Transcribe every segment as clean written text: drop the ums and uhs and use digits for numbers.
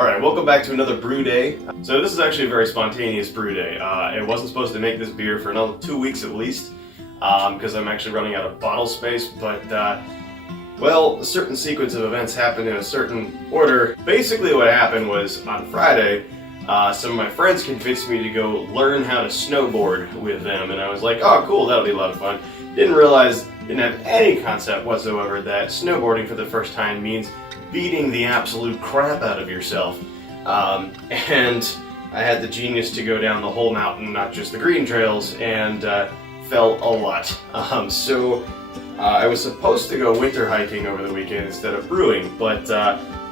Alright, welcome back to another brew day. So this is actually a very spontaneous brew day. I wasn't supposed to make this beer for another 2 weeks at least, because I'm actually running out of bottle space, but well, a certain sequence of events happened in a certain order. Basically what happened was, on Friday, some of my friends convinced me to go learn how to snowboard with them, and I was like, oh cool, that'll be a lot of fun. Didn't have any concept whatsoever that snowboarding for the first time means beating the absolute crap out of yourself. And I had the genius to go down the whole mountain, not just the green trails, and fell a lot. I was supposed to go winter hiking over the weekend instead of brewing, but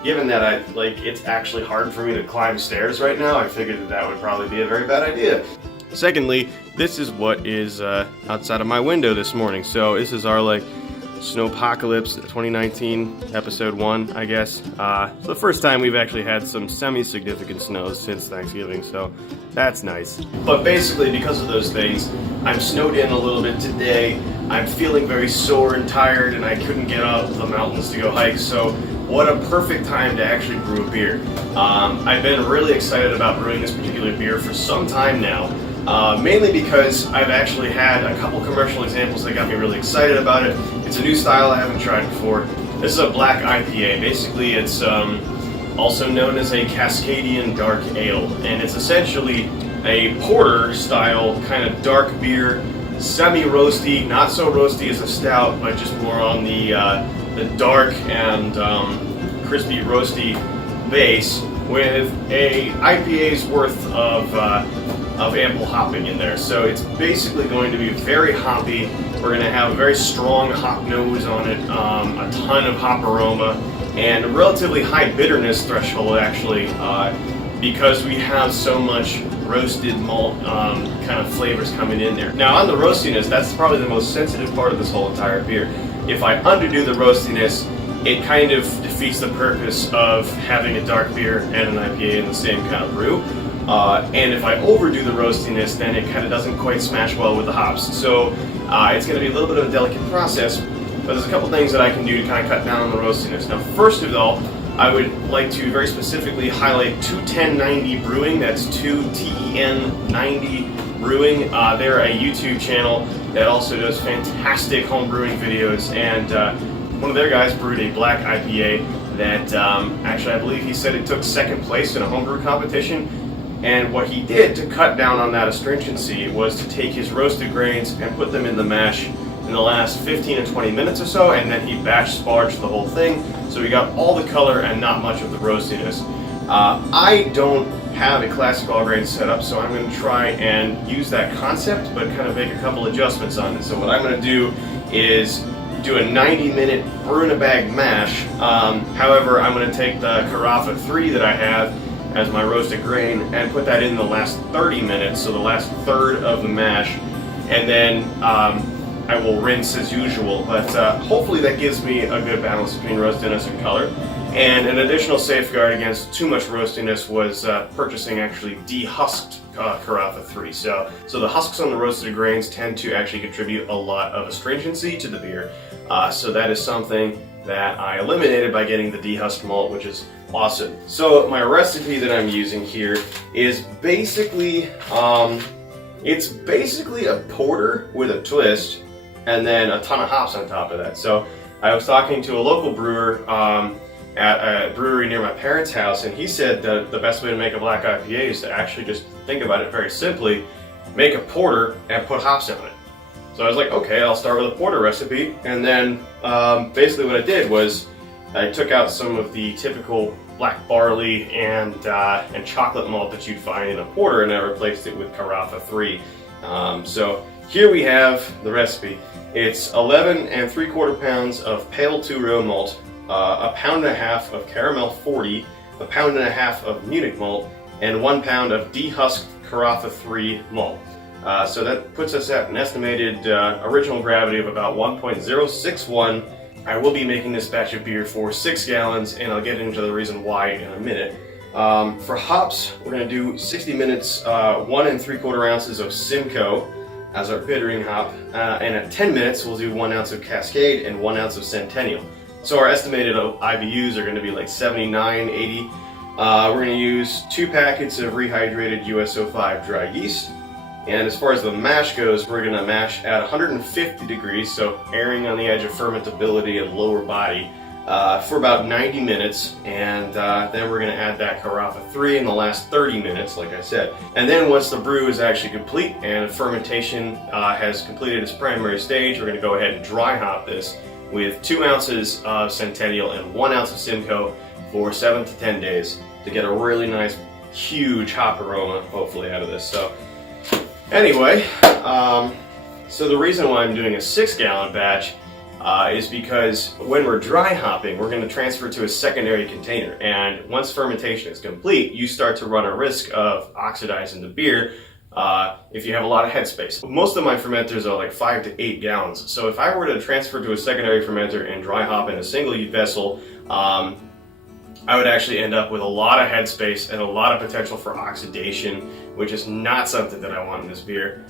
given that it's actually hard for me to climb stairs right now, I figured that would probably be a very bad idea. Secondly, this is what is outside of my window this morning. So this is our Snowpocalypse 2019 episode 1, I guess. It's the first time we've actually had some semi-significant snows since Thanksgiving, so that's nice. But basically, because of those things, I'm snowed in a little bit today. I'm feeling very sore and tired, and I couldn't get out of the mountains to go hike, so what a perfect time to actually brew a beer. I've been really excited about brewing this particular beer for some time now. Mainly because I've actually had a couple commercial examples that got me really excited about it. It's a new style I haven't tried before. This is a Black IPA. Basically, it's also known as a Cascadian Dark Ale, and it's essentially a porter style kind of dark beer, semi-roasty, not so roasty as a stout, but just more on the dark and crispy roasty base with a IPA's worth of ample hopping in there. So it's basically going to be very hoppy. We're going to have a very strong hop nose on it, a ton of hop aroma, and a relatively high bitterness threshold actually, because we have so much roasted malt kind of flavors coming in there. Now on the roastiness, that's probably the most sensitive part of this whole entire beer. If I underdo the roastiness, it kind of defeats the purpose of having a dark beer and an IPA in the same kind of brew. And if I overdo the roastiness, then it kind of doesn't quite smash well with the hops. So it's going to be a little bit of a delicate process, but there's a couple things that I can do to kind of cut down on the roastiness. Now, first of all, I would like to very specifically highlight 21090 Brewing. That's 2TEN90 Brewing. They're a YouTube channel that also does fantastic home brewing videos, and one of their guys brewed a Black IPA that actually I believe he said it took second place in a homebrew competition. And what he did to cut down on that astringency was to take his roasted grains and put them in the mash in the last 15 to 20 minutes or so, and then he batch sparged the whole thing, so we got all the color and not much of the roastiness. I don't have a classic all grain setup, so I'm going to try and use that concept, but kind of make a couple adjustments on it. So what I'm going to do is do a 90-minute brew-in-a-bag mash. However, I'm going to take the Carafa 3 that I have as my roasted grain and put that in the last 30 minutes, so the last third of the mash, and then I will rinse as usual, but hopefully that gives me a good balance between roastiness and color. And an additional safeguard against too much roastiness was purchasing actually dehusked Carafa 3. So the husks on the roasted grains tend to actually contribute a lot of astringency to the beer, so that is something that I eliminated by getting the dehusked malt, which is awesome. So my recipe that I'm using here is basically, it's basically a porter with a twist and then a ton of hops on top of that. So I was talking to a local brewer at a brewery near my parents' house, and he said that the best way to make a Black IPA is to actually just think about it very simply, make a porter and put hops on it. So I was like, okay, I'll start with a porter recipe, and then basically what I did was I took out some of the typical black barley and chocolate malt that you'd find in a porter, and I replaced it with Carafa 3. So here we have the recipe. It's 11 3/4 pounds of pale 2-row malt, a pound and a half of caramel 40, a pound and a half of Munich malt, and 1 pound of dehusked Carafa 3 malt. So that puts us at an estimated original gravity of about 1.061. I will be making this batch of beer for 6 gallons, and I'll get into the reason why in a minute. For hops, we're going to do 60 minutes, 1 3/4 ounces of Simcoe as our bittering hop, and at 10 minutes we'll do 1 ounce of Cascade and 1 ounce of Centennial. So our estimated IBUs are going to be like 79, 80. We're going to use 2 packets of rehydrated US-05 dry yeast. And as far as the mash goes, we're going to mash at 150 degrees, so erring on the edge of fermentability and lower body, for about 90 minutes. And then we're going to add that Carafa 3 in the last 30 minutes, like I said. And then once the brew is actually complete and fermentation has completed its primary stage, we're going to go ahead and dry hop this with 2 ounces of Centennial and 1 ounce of Simcoe for 7 to 10 days to get a really nice, huge hop aroma, hopefully, out of this. So anyway, so the reason why I'm doing a 6-gallon batch is because when we're dry hopping, we're going to transfer to a secondary container. And once fermentation is complete, you start to run a risk of oxidizing the beer if you have a lot of headspace. Most of my fermenters are like 5 to 8 gallons. So if I were to transfer to a secondary fermenter and dry hop in a single vessel, I would actually end up with a lot of headspace and a lot of potential for oxidation, which is not something that I want in this beer.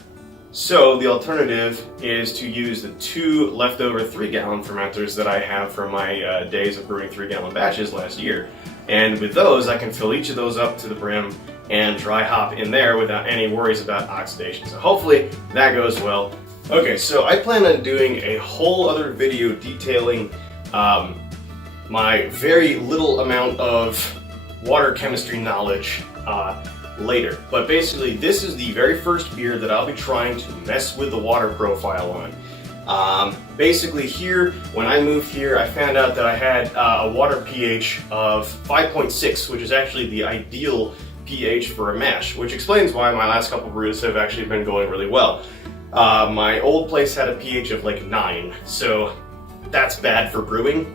So the alternative is to use the 2 leftover 3-gallon fermenters that I have from my days of brewing 3-gallon batches last year. And with those, I can fill each of those up to the brim and dry hop in there without any worries about oxidation. So hopefully that goes well. Okay, so I plan on doing a whole other video detailing my very little amount of water chemistry knowledge later. But basically, this is the very first beer that I'll be trying to mess with the water profile on. Basically here, when I moved here, I found out that I had a water pH of 5.6, which is actually the ideal pH for a mash, which explains why my last couple brews have actually been going really well. My old place had a pH of like 9, so that's bad for brewing.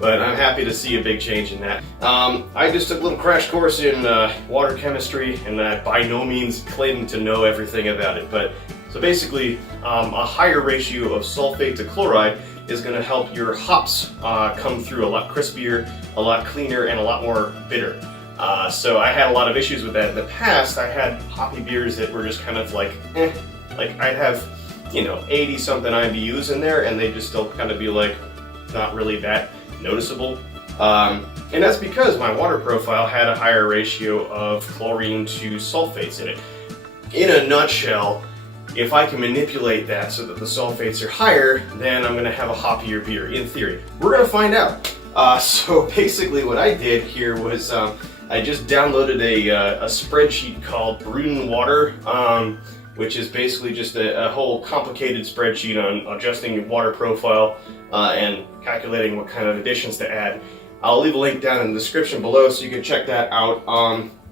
But I'm happy to see a big change in that. I just took a little crash course in water chemistry, and I by no means claim to know everything about it. But so basically, a higher ratio of sulfate to chloride is going to help your hops come through a lot crispier, a lot cleaner, and a lot more bitter. So I had a lot of issues with that in the past. I had hoppy beers that were just kind of like, like I'd have, 80 something IBUs in there, and they'd just still kind of be like, not really that noticeable. And that's because my water profile had a higher ratio of chlorine to sulfates in it. In a nutshell, if I can manipulate that so that the sulfates are higher, then I'm going to have a hoppier beer, in theory. We're going to find out. So basically what I did here was I just downloaded a spreadsheet called Brewing Water, which is basically just a whole complicated spreadsheet on adjusting your water profile and calculating what kind of additions to add. I'll leave a link down in the description below so you can check that out.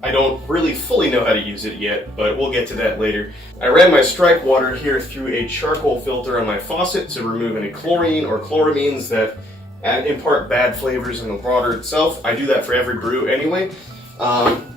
I don't really fully know how to use it yet, but we'll get to that later. I ran my strike water here through a charcoal filter on my faucet to remove any chlorine or chloramines that impart bad flavors in the water itself. I do that for every brew anyway.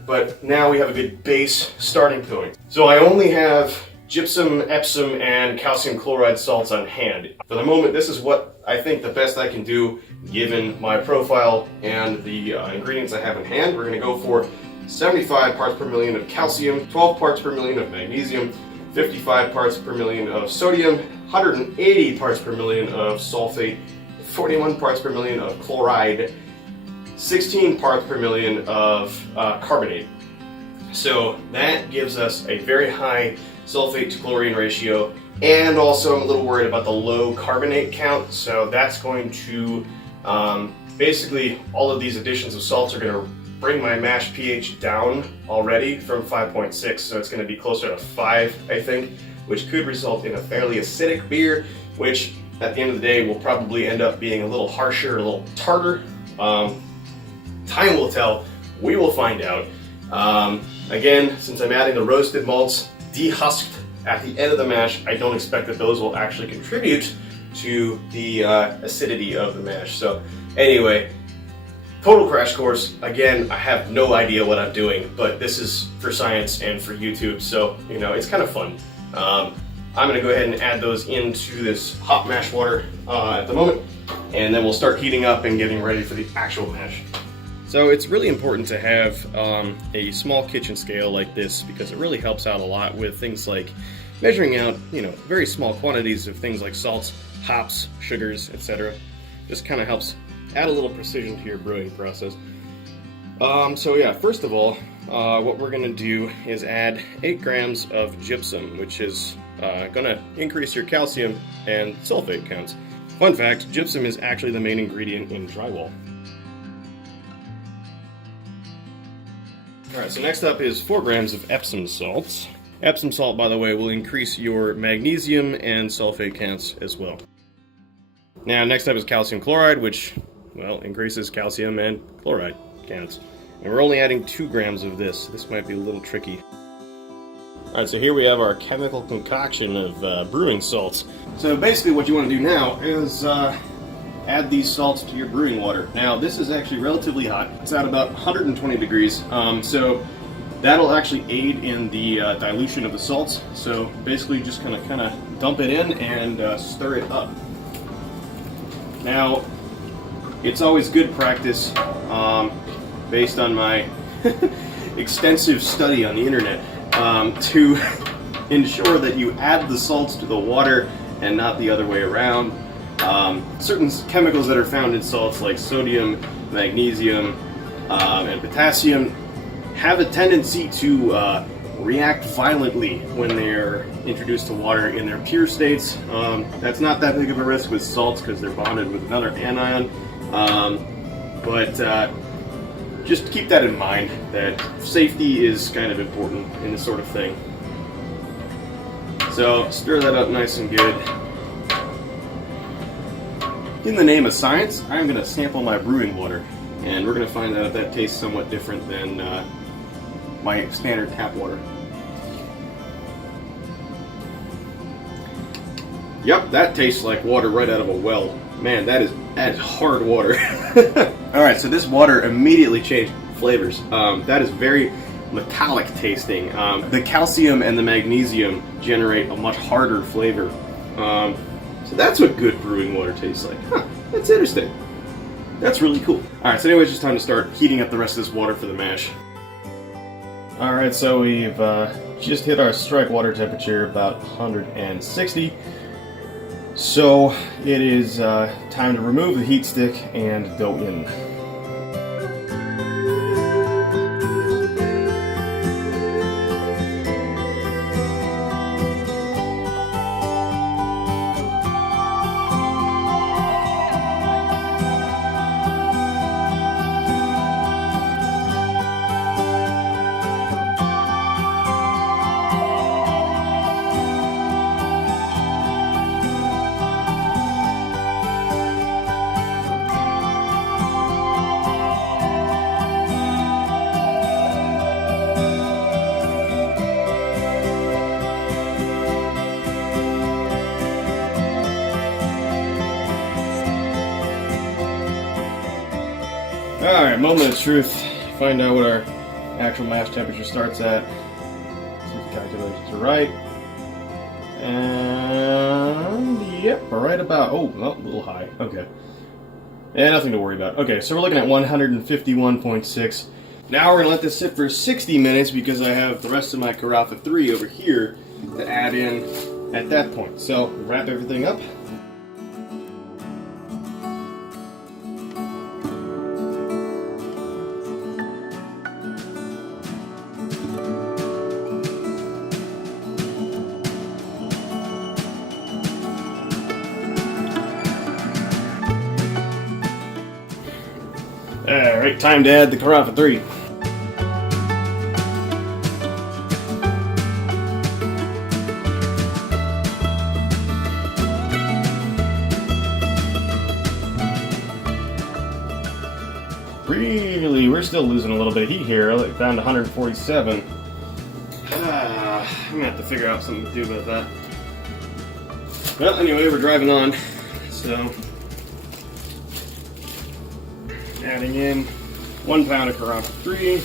But now we have a good base starting point. So I only have gypsum, Epsom, and calcium chloride salts on hand. For the moment, this is what I think the best I can do given my profile and the ingredients I have in hand. We're going to go for 75 parts per million of calcium, 12 parts per million of magnesium, 55 parts per million of sodium, 180 parts per million of sulfate, 41 parts per million of chloride, 16 parts per million of carbonate. So that gives us a very high sulfate to chlorine ratio, and also I'm a little worried about the low carbonate count, so that's going to basically all of these additions of salts are going to bring my mash pH down already from 5.6, so it's going to be closer to 5, I think, which could result in a fairly acidic beer, which at the end of the day will probably end up being a little harsher, a little tartar. Time will tell. We will find out. Again, since I'm adding the roasted malts dehusked at the end of the mash, I don't expect that those will actually contribute to the acidity of the mash. So anyway, total crash course. Again, I have no idea what I'm doing, but this is for science and for YouTube, so it's kind of fun. I'm going to go ahead and add those into this hot mash water at the moment, and then we'll start heating up and getting ready for the actual mash. So it's really important to have a small kitchen scale like this because it really helps out a lot with things like measuring out, very small quantities of things like salts, hops, sugars, etc. Just kind of helps add a little precision to your brewing process. So yeah, first of all, what we're going to do is add 8 grams of gypsum, which is going to increase your calcium and sulfate counts. Fun fact, gypsum is actually the main ingredient in drywall. Alright, so next up is 4 grams of Epsom salts. Epsom salt, by the way, will increase your magnesium and sulfate counts as well. Now, next up is calcium chloride, which, well, increases calcium and chloride counts. And we're only adding 2 grams of this. This might be a little tricky. Alright, so here we have our chemical concoction of brewing salts. So basically what you want to do now is add these salts to your brewing water. Now this is actually relatively hot. It's at about 120 degrees. So that'll actually aid in the dilution of the salts. So basically just kind of dump it in and stir it up. Now it's always good practice, based on my extensive study on the internet, to ensure that you add the salts to the water and not the other way around. Certain chemicals that are found in salts like sodium, magnesium, and potassium have a tendency to react violently when they're introduced to water in their pure states. That's not that big of a risk with salts because they're bonded with another anion. But just keep that in mind, that safety is kind of important in this sort of thing. So stir that up nice and good. In the name of science, I'm going to sample my brewing water, and we're going to find out if that tastes somewhat different than my standard tap water. Yep, that tastes like water right out of a well. Man, that is hard water. Alright, so this water immediately changed flavors. That is very metallic tasting. The calcium and the magnesium generate a much harder flavor. So that's what good brewing water tastes like. Huh, that's interesting. That's really cool. Alright, so anyway, it's just time to start heating up the rest of this water for the mash. Alright, so we've just hit our strike water temperature, about 160. So it is time to remove the heat stick and go in. Alright, moment of truth. Find out what our actual mash temperature starts at. See if the calculations are right. And yep, right about, oh, a little high. Okay. Yeah, nothing to worry about. Okay, so we're looking at 151.6. Now we're going to let this sit for 60 minutes because I have the rest of my Carafa 3 over here to add in at that point. So, wrap everything up. Alright, time to add the Carafa 3. Really, we're still losing a little bit of heat here. Down to 147. I'm gonna have to figure out something to do about that. Well, anyway, we're driving on, so adding in 1 pound of Carafa 3,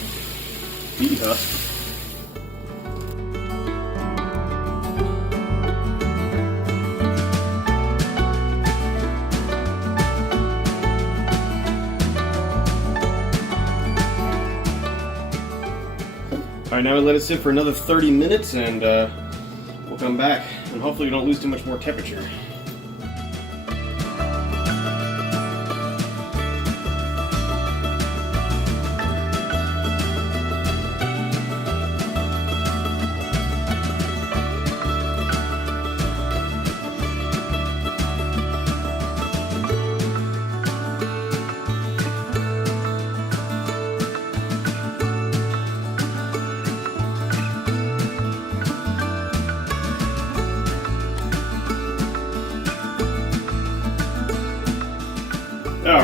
dehusk. Alright, now we let it sit for another 30 minutes and we'll come back and hopefully we don't lose too much more temperature.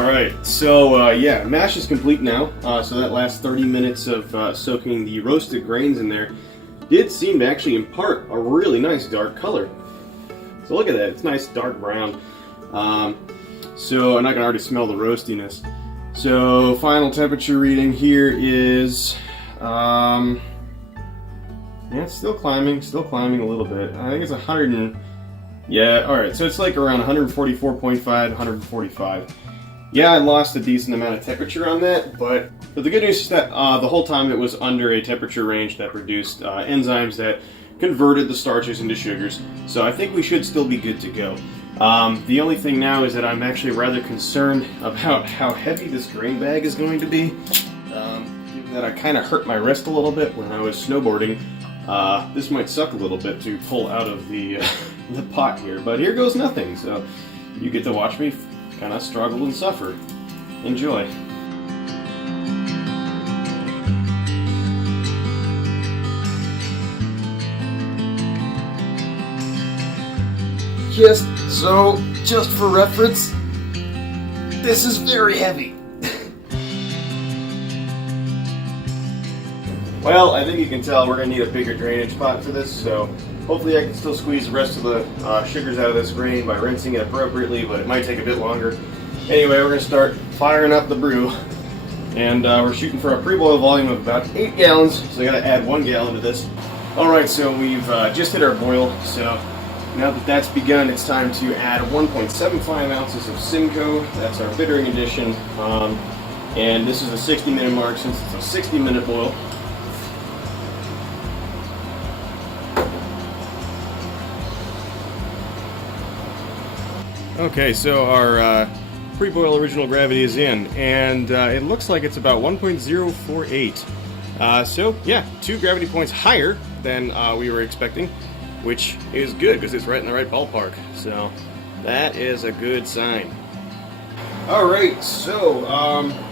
Alright, so yeah, mash is complete now. So that last 30 minutes of soaking the roasted grains in there did seem to actually impart a really nice dark color. So look at that, it's nice dark brown. So, and I can already smell the roastiness. So, final temperature reading here is, yeah, it's still climbing a little bit. I think it's 100 and, yeah, alright, so it's like around 144.5, 145. Yeah, I lost a decent amount of temperature on that, but the good news is that the whole time it was under a temperature range that produced enzymes that converted the starches into sugars, so I think we should still be good to go. The only thing now is that I'm actually rather concerned about how heavy this grain bag is going to be. Given that I kind of hurt my wrist a little bit when I was snowboarding, this might suck a little bit to pull out of the, the pot here, but here goes nothing, so you get to watch me kind of struggle and suffer. Enjoy. Just for reference, this is very heavy. Well, I think you can tell we're going to need a bigger drainage pot for this, so hopefully I can still squeeze the rest of the sugars out of this grain by rinsing it appropriately, but it might take a bit longer. Anyway, we're going to start firing up the brew, and we're shooting for a pre-boil volume of about 8 gallons, so I got to add 1 gallon to this. Alright, so we've just hit our boil, so now that that's begun, it's time to add 1.75 ounces of Simcoe. That's our bittering addition, and this is a 60-minute mark since it's a 60-minute boil. Okay, so our pre-boil original gravity is in, and it looks like it's about 1.048. So yeah, 2 gravity points higher than we were expecting, which is good because it's right in the right ballpark. So that is a good sign. Alright, so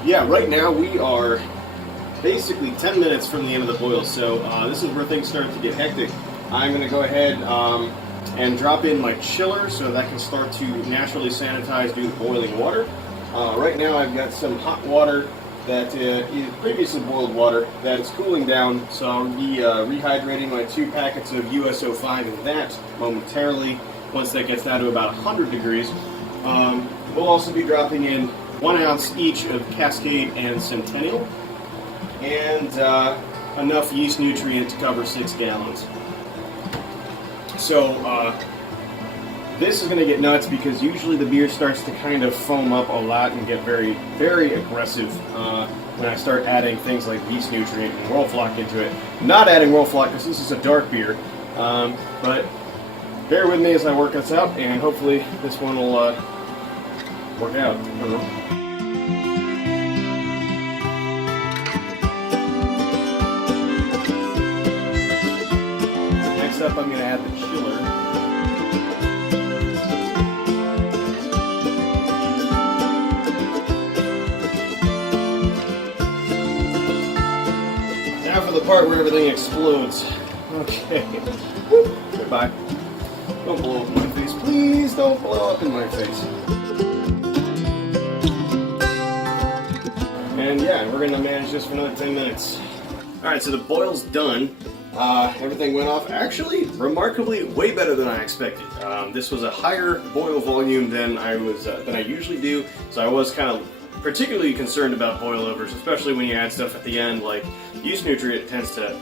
yeah, right now we are basically 10 minutes from the end of the boil, so this is where things start to get hectic. I'm going to go ahead and drop in my chiller so that can start to naturally sanitize due to boiling water. Right now I've got some hot water that is previously boiled water that is cooling down, so I'll be rehydrating my 2 packets of USO5 in that momentarily once that gets down to about 100 degrees. We'll also be dropping in 1 ounce each of Cascade and Centennial, and enough yeast nutrient to cover 6 gallons. So this is going to get nuts because usually the beer starts to kind of foam up a lot and get very, very aggressive when I start adding things like yeast nutrient and Whirlfloc into it. Not adding Whirlfloc because this is a dark beer, but bear with me as I work this out, and hopefully this one will work out. I don't know. Next up, I'm going to add the chiller. Now for the part where everything explodes. Okay. Goodbye. Don't blow up in my face. Please don't blow up in my face. And yeah, we're going to manage this for another 10 minutes. Alright, so the boil's done. Everything went off actually remarkably way better than I expected. This was a higher boil volume than I usually do, so I was kind of particularly concerned about boilovers, especially when you add stuff at the end. Like yeast nutrient tends to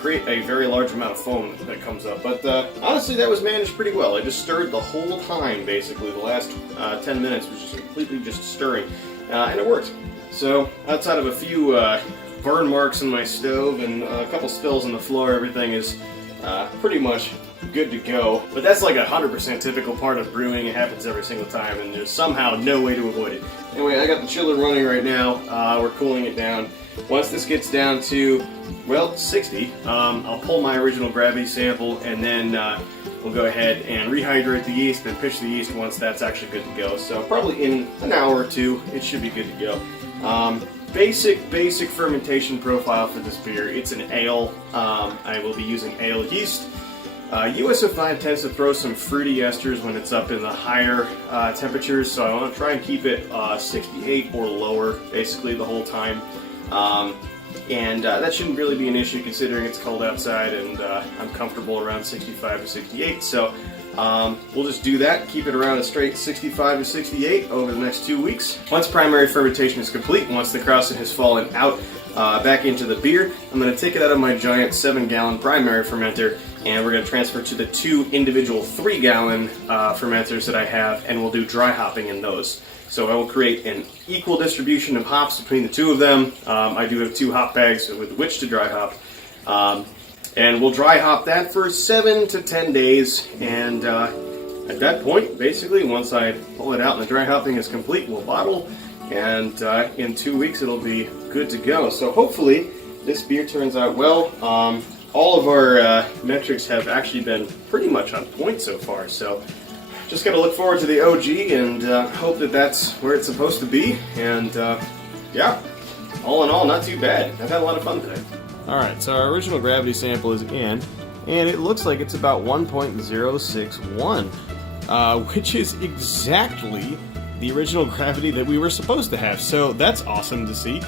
create a very large amount of foam that comes up, but honestly that was managed pretty well. I just stirred the whole time basically. The last 10 minutes was just completely just stirring, and it worked. So outside of a few burn marks in my stove and a couple spills on the floor, everything is pretty much good to go. But that's like 100% typical part of brewing. It happens every single time, and there's somehow no way to avoid it. Anyway, I got the chiller running right now. We're cooling it down. Once this gets down to, well, 60, I'll pull my original gravity sample, and then we'll go ahead and rehydrate the yeast and pitch the yeast once that's actually good to go. So probably in an hour or two, it should be good to go. Basic fermentation profile for this beer. It's an ale. I will be using ale yeast. USO5 tends to throw some fruity esters when it's up in the higher temperatures, so I want to try and keep it 68 or lower basically the whole time. And that shouldn't really be an issue considering it's cold outside and I'm comfortable around 65 or 68. So we'll just do that, keep it around a straight 65 or 68 over the next 2 weeks. Once primary fermentation is complete, once the krausen has fallen out back into the beer, I'm going to take it out of my giant 7-gallon primary fermenter and we're going to transfer to the 2 individual 3-gallon fermenters that I have, and we'll do dry hopping in those. So I will create an equal distribution of hops between the 2 of them. I do have 2 hop bags with which to dry hop. And we'll dry hop that for 7 to 10 days. And at that point, basically, once I pull it out and the dry hopping is complete, we'll bottle. And in 2 weeks, it'll be good to go. So hopefully, this beer turns out well. All of our metrics have actually been pretty much on point so far. So just got to look forward to the OG and hope that that's where it's supposed to be. And yeah, all in all, not too bad. I've had a lot of fun today. Alright, so our original gravity sample is in, and it looks like it's about 1.061, which is exactly the original gravity that we were supposed to have. So that's awesome to see.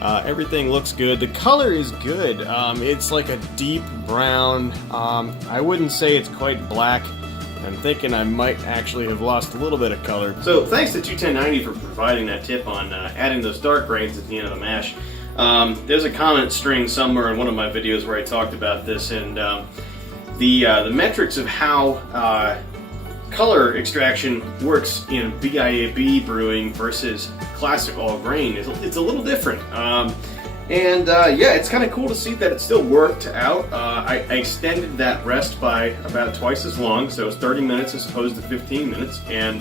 Everything looks good. The color is good. It's like a deep brown. I wouldn't say it's quite black. I'm thinking I might actually have lost a little bit of color. So thanks to 21090 for providing that tip on adding those dark grains at the end of the mash. There's a comment string somewhere in one of my videos where I talked about this, and the metrics of how color extraction works in BIAB brewing versus classic all grain it's a little different. Yeah, it's kind of cool to see that it still worked out. I extended that rest by about twice as long, so it was 30 minutes as opposed to 15 minutes. And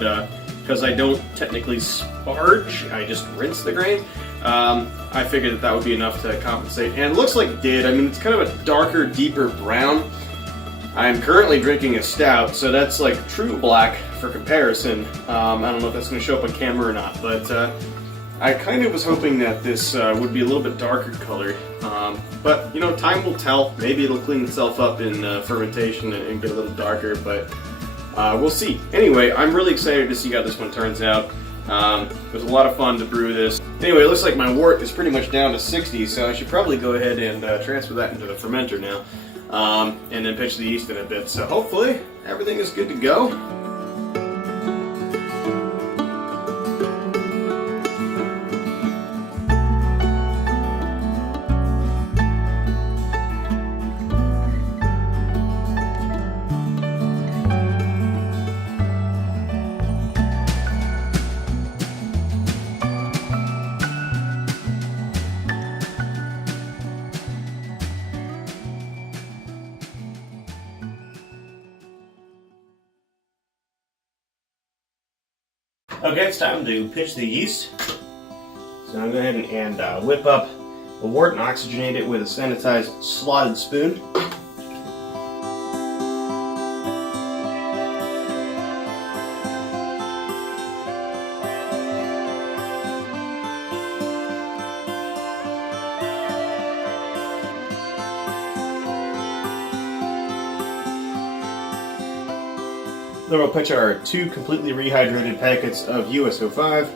because I don't technically sparge, I just rinse the grain, I figured that that would be enough to compensate. And it looks like it did. I mean, it's kind of a darker, deeper brown. I'm currently drinking a stout, so that's like true black for comparison. I don't know if that's going to show up on camera or not, but I kind of was hoping that this would be a little bit darker colored, but you know, time will tell. Maybe it'll clean itself up in fermentation and get a little darker, but we'll see. Anyway, I'm really excited to see how this one turns out. It was a lot of fun to brew this. Anyway, it looks like my wort is pretty much down to 60, so I should probably go ahead and transfer that into the fermenter now, and then pitch the yeast in a bit. So hopefully everything is good to go. Okay, it's time to pitch the yeast. So I'm going to go ahead and whip up the wort and oxygenate it with a sanitized slotted spoon. Then we'll pitch our 2 completely rehydrated packets of USO5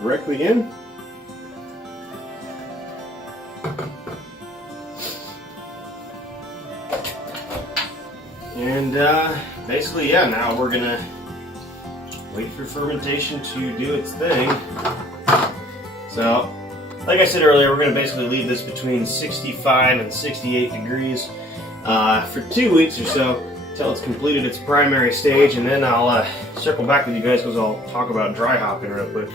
directly in. And basically, yeah, now we're gonna wait for fermentation to do its thing. So, like I said earlier, we're gonna basically leave this between 65 and 68 degrees for 2 weeks or so, until it's completed its primary stage, and then I'll circle back with you guys because I'll talk about dry hopping real quick.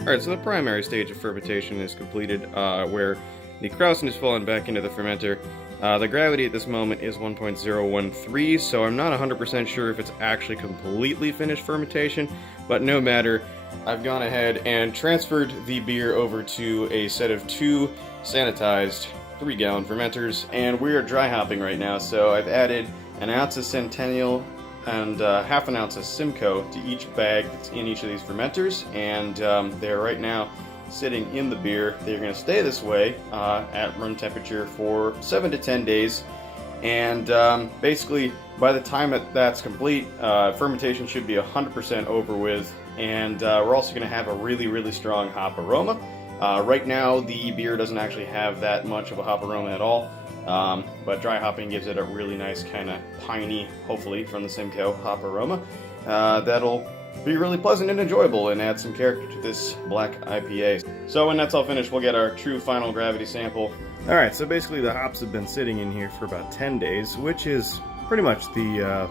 Alright, so the primary stage of fermentation is completed, where the krausen is fallen back into the fermenter. The gravity at this moment is 1.013, so I'm not 100% sure if it's actually completely finished fermentation, but no matter. I've gone ahead and transferred the beer over to a set of 2 sanitized 3-gallon fermenters, and we are dry hopping right now, so I've added an ounce of Centennial and half an ounce of Simcoe to each bag that's in each of these fermenters, and they're right now sitting in the beer. They're going to stay this way at room temperature for 7 to 10 days, And basically, by the time that's complete, fermentation should be 100% over with, and we're also going to have a really, really strong hop aroma. Right now, the beer doesn't actually have that much of a hop aroma at all, but dry hopping gives it a really nice kind of piney, hopefully from the Simcoe, hop aroma. That'll be really pleasant and enjoyable and add some character to this Black IPA. So when that's all finished, we'll get our true final gravity sample. Alright, so basically the hops have been sitting in here for about 10 days, which is pretty much the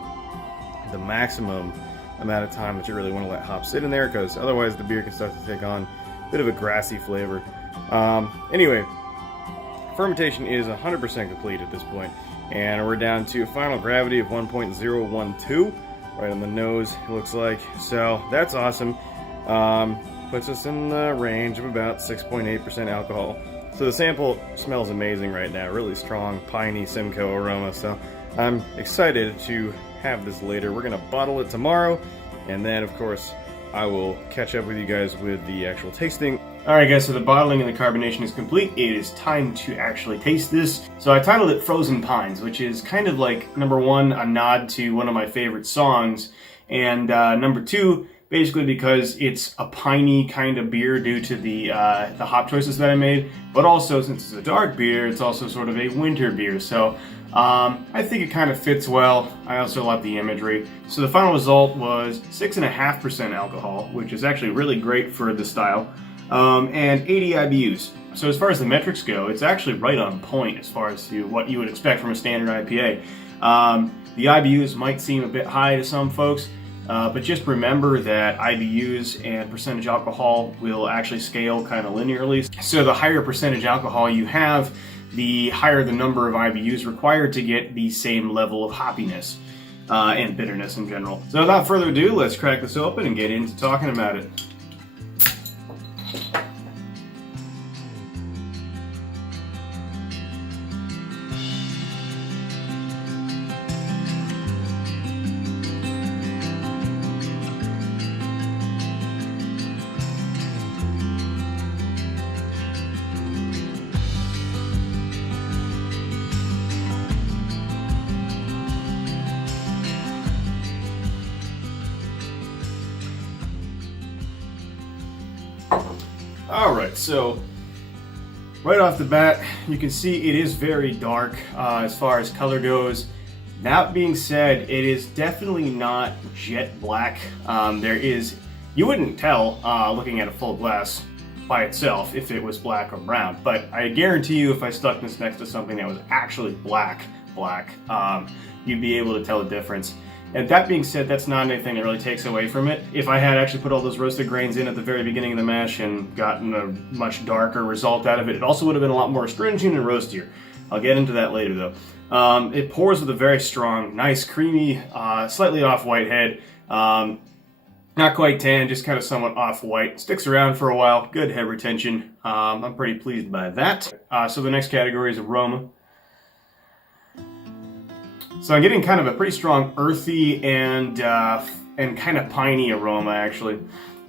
maximum amount of time that you really want to let hops sit in there, because otherwise the beer can start to take on a bit of a grassy flavor. Anyway, fermentation is 100% complete at this point, and we're down to a final gravity of 1.012, right on the nose, it looks like. So that's awesome. Puts us in the range of about 6.8% alcohol. So the sample smells amazing right now, really strong, piney Simcoe aroma. So I'm excited to have this later. We're gonna bottle it tomorrow, and then of course I will catch up with you guys with the actual tasting. Alright guys, so the bottling and the carbonation is complete. It is time to actually taste this. So I titled it Frozen Pines, which is kind of like, number one, a nod to one of my favorite songs, and number two, basically because it's a piney kind of beer due to the hop choices that I made, but also since it's a dark beer, it's also sort of a winter beer. So I think it kind of fits well. I also love the imagery. So the final result was 6.5% alcohol, which is actually really great for the style, and 80 IBUs. So as far as the metrics go, it's actually right on point as far as to what you would expect from a standard IPA. The IBUs might seem a bit high to some folks, but just remember that IBUs and percentage alcohol will actually scale kind of linearly. So the higher percentage alcohol you have, the higher the number of IBUs required to get the same level of hoppiness and bitterness in general. So without further ado, let's crack this open and get into talking about it. Alright, so right off the bat, you can see it is very dark as far as color goes. That being said, it is definitely not jet black. You wouldn't tell looking at a full glass by itself if it was black or brown, but I guarantee you if I stuck this next to something that was actually black, you'd be able to tell the difference. And that being said, that's not anything that really takes away from it. If I had actually put all those roasted grains in at the very beginning of the mash and gotten a much darker result out of it, it also would have been a lot more astringent and roastier. I'll get into that later though. It pours with a very strong, nice, creamy, slightly off-white head. Not quite tan, just kind of somewhat off-white. Sticks around for a while, good head retention. I'm pretty pleased by that. So the next category is aroma. So I'm getting kind of a pretty strong earthy and kind of piney aroma, actually. A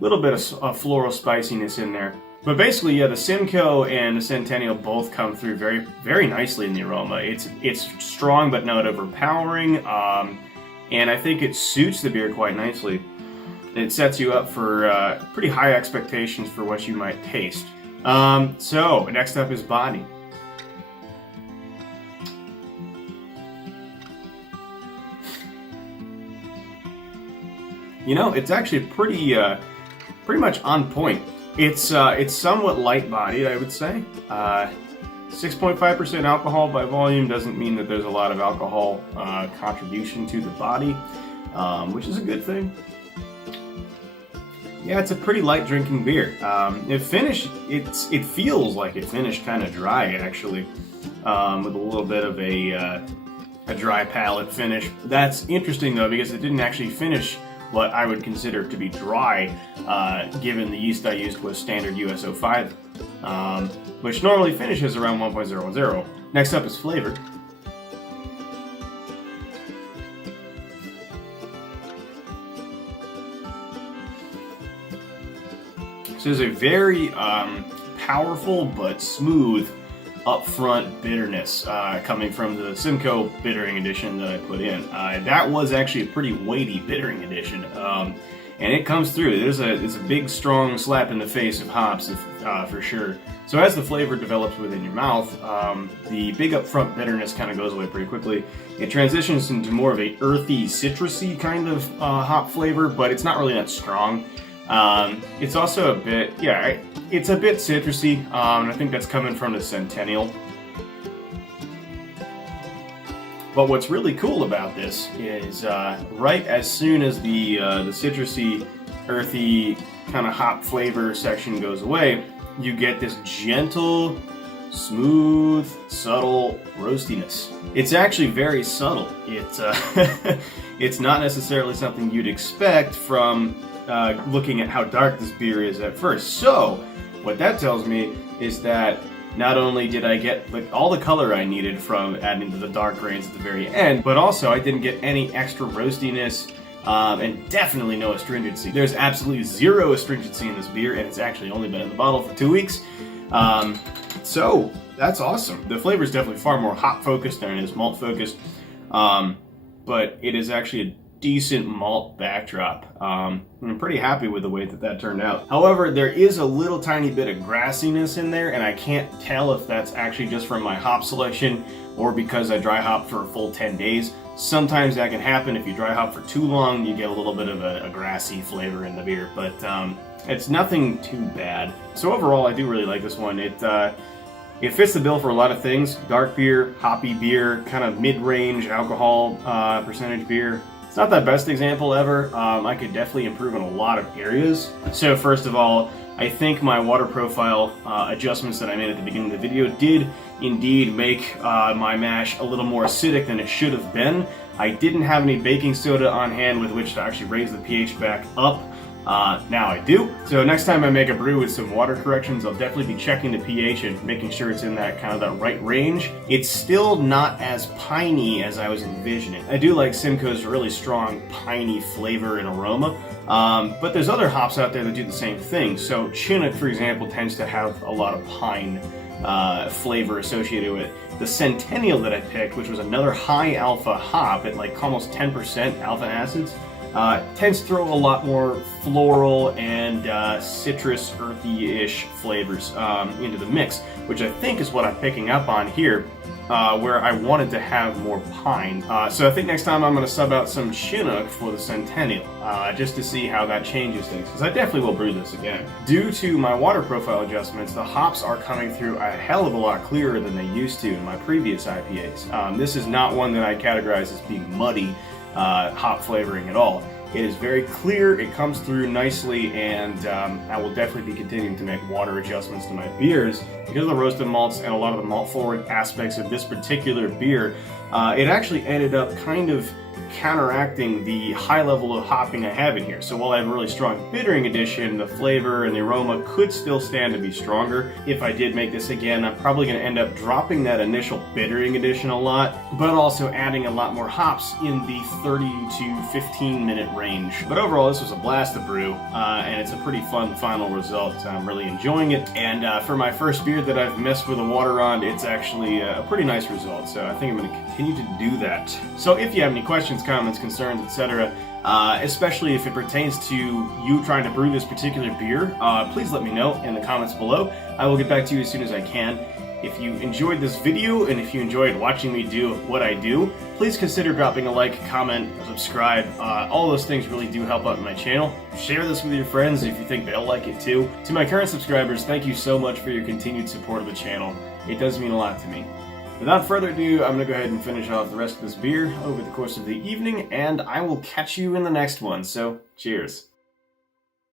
little bit of floral spiciness in there. But basically, yeah, the Simcoe and the Centennial both come through very, very nicely in the aroma. It's strong but not overpowering, and I think it suits the beer quite nicely. It sets you up for pretty high expectations for what you might taste. So next up is body. You know, it's actually pretty much on point. It's somewhat light-bodied, I would say. 6.5% alcohol by volume doesn't mean that there's a lot of alcohol contribution to the body, which is a good thing. Yeah, it's a pretty light drinking beer. It feels like it finished kind of dry, actually, with a little bit of a dry palate finish. That's interesting though, because it didn't actually finish what I would consider to be dry, given the yeast I used was standard US-05, which normally finishes around 1.010. Next up is flavor. So there's a very powerful but smooth upfront bitterness coming from the Simcoe bittering edition that I put in. That was actually a pretty weighty bittering edition, and it comes through. It's a big, strong slap in the face of hops, for sure. So as the flavor develops within your mouth, the big upfront bitterness kind of goes away pretty quickly. It transitions into more of a earthy, citrusy kind of hop flavor, but it's not really that strong. It's also a bit, it's a bit citrusy, and I think that's coming from the Centennial. But what's really cool about this is right as soon as the citrusy, earthy kind of hop flavor section goes away, you get this gentle, smooth, subtle roastiness. It's actually very subtle. It's not necessarily something you'd expect from looking at how dark this beer is at first. So what that tells me is that not only did I get all the color I needed from adding to the dark grains at the very end, but also I didn't get any extra roastiness, and definitely no astringency. There's absolutely zero astringency in this beer, and it's actually only been in the bottle for 2 weeks. So that's awesome. The flavor is definitely far more hop focused than it is malt focused, but it is actually a decent malt backdrop. I'm pretty happy with the way that turned out. However, there is a little tiny bit of grassiness in there, and I can't tell if that's actually just from my hop selection or because I dry hop for a full 10 days. Sometimes that can happen. If you dry hop for too long, you get a little bit of a grassy flavor in the beer, but it's nothing too bad. So overall, I do really like this one. It fits the bill for a lot of things. Dark beer, hoppy beer, kind of mid-range alcohol percentage beer. It's not the best example ever. I could definitely improve in a lot of areas. So first of all, I think my water profile adjustments that I made at the beginning of the video did indeed make my mash a little more acidic than it should have been. I didn't have any baking soda on hand with which to actually raise the pH back up. Now I do. So next time I make a brew with some water corrections, I'll definitely be checking the pH and making sure it's in that kind of that right range. It's still not as piney as I was envisioning. I do like Simcoe's really strong piney flavor and aroma, but there's other hops out there that do the same thing. So Chinook, for example, tends to have a lot of pine flavor associated with it. The Centennial that I picked, which was another high alpha hop at like almost 10% alpha acids, tends to throw a lot more floral and citrus, earthy-ish flavors into the mix, which I think is what I'm picking up on here, where I wanted to have more pine. So I think next time I'm going to sub out some Chinook for the Centennial, just to see how that changes things, because I definitely will brew this again. Due to my water profile adjustments, the hops are coming through a hell of a lot clearer than they used to in my previous IPAs. This is not one that I categorize as being muddy hop flavoring at all. It is very clear, it comes through nicely, and I will definitely be continuing to make water adjustments to my beers. Because of the roasted malts and a lot of the malt forward aspects of this particular beer, it actually ended up kind of counteracting the high level of hopping I have in here. So while I have a really strong bittering addition, the flavor and the aroma could still stand to be stronger. If I did make this again, I'm probably going to end up dropping that initial bittering addition a lot, but also adding a lot more hops in the 30 to 15 minute range. But overall, this was a blast to brew, and it's a pretty fun final result. I'm really enjoying it, and for my first beer that I've messed with the water on, it's actually a pretty nice result, so I think I'm going to continue to do that. So if you have any questions, comments, concerns, etc., especially if it pertains to you trying to brew this particular beer, please let me know in the comments below. I will get back to you as soon as I can. If you enjoyed this video and if you enjoyed watching me do what I do, please consider dropping a like, comment, subscribe. All those things really do help out my channel. Share this with your friends if you think they'll like it too. To my current subscribers, thank you so much for your continued support of the channel. It does mean a lot to me. Without further ado, I'm going to go ahead and finish off the rest of this beer over the course of the evening, and I will catch you in the next one. So, cheers.